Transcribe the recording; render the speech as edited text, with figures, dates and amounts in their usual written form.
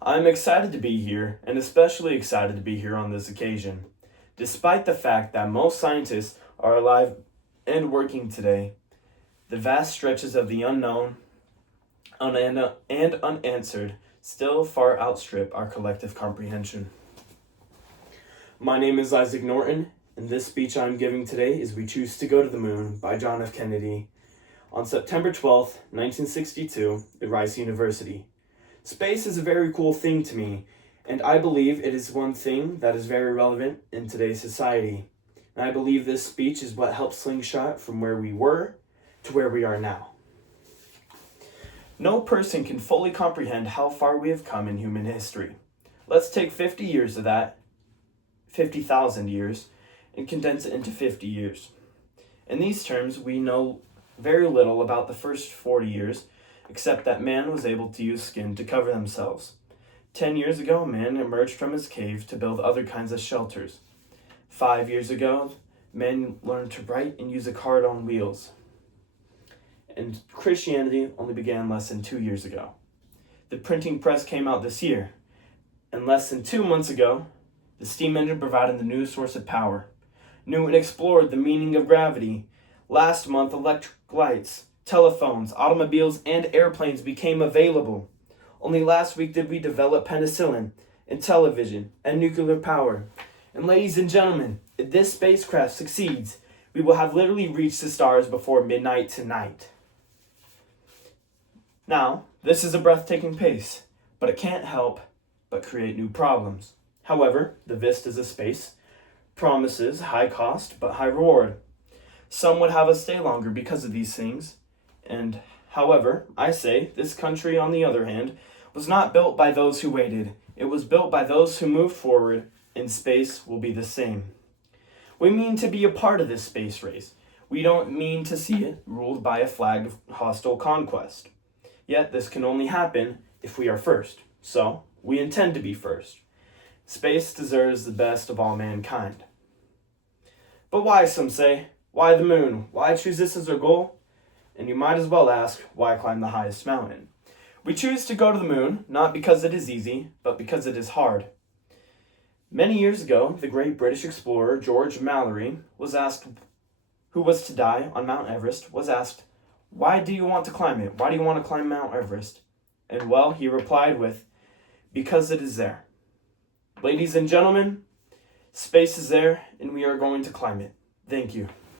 I'm excited to be here, and especially excited to be here on this occasion. Despite the fact that most scientists are alive and working today, the vast stretches of the unknown and unanswered still far outstrip our collective comprehension. My name is Isaac Norton, and this speech I'm giving today is We Choose to Go to the Moon by John F. Kennedy on September 12th, 1962, at Rice University. Space is a very cool thing to me, and I believe it is one thing that is very relevant in today's society. And I believe this speech is what helped slingshot from where we were to where we are now. No person can fully comprehend how far we have come in human history. Let's take 50 years of that, 50,000 years, and condense it into 50 years. In these terms, we know very little about the first 40 years, except that man was able to use skin to cover themselves. 10 years ago, man emerged from his cave to build other kinds of shelters. 5 years ago, men learned to write and use a cart on wheels. And Christianity only began less than 2 years ago. The printing press came out this year, and less than 2 months ago, the steam engine provided the new source of power. Newton explored the meaning of gravity. Last month, electric lights, telephones, automobiles, and airplanes became available. Only last week did we develop penicillin and television and nuclear power. And ladies and gentlemen, if this spacecraft succeeds, we will have literally reached the stars before midnight tonight. Now, this is a breathtaking pace, but it can't help but create new problems. However, the vistas of space promises high cost but high reward. Some would have us stay longer because of these things. And, however, I say, this country, on the other hand, was not built by those who waited. It was built by those who moved forward, and space will be the same. We mean to be a part of this space race. We don't mean to see it ruled by a flag of hostile conquest. Yet this can only happen if we are first. So, we intend to be first. Space deserves the best of all mankind. But why, some say? Why the moon? Why choose this as our goal? And you might as well ask, why climb the highest mountain? We choose to go to the moon, not because it is easy, but because it is hard. Many years ago, the great British explorer George Mallory was asked, who was to die on Mount Everest, was asked, why do you want to climb it? Why do you want to climb Mount Everest? And well, he replied with, because it is there. Ladies and gentlemen, space is there, and we are going to climb it. Thank you.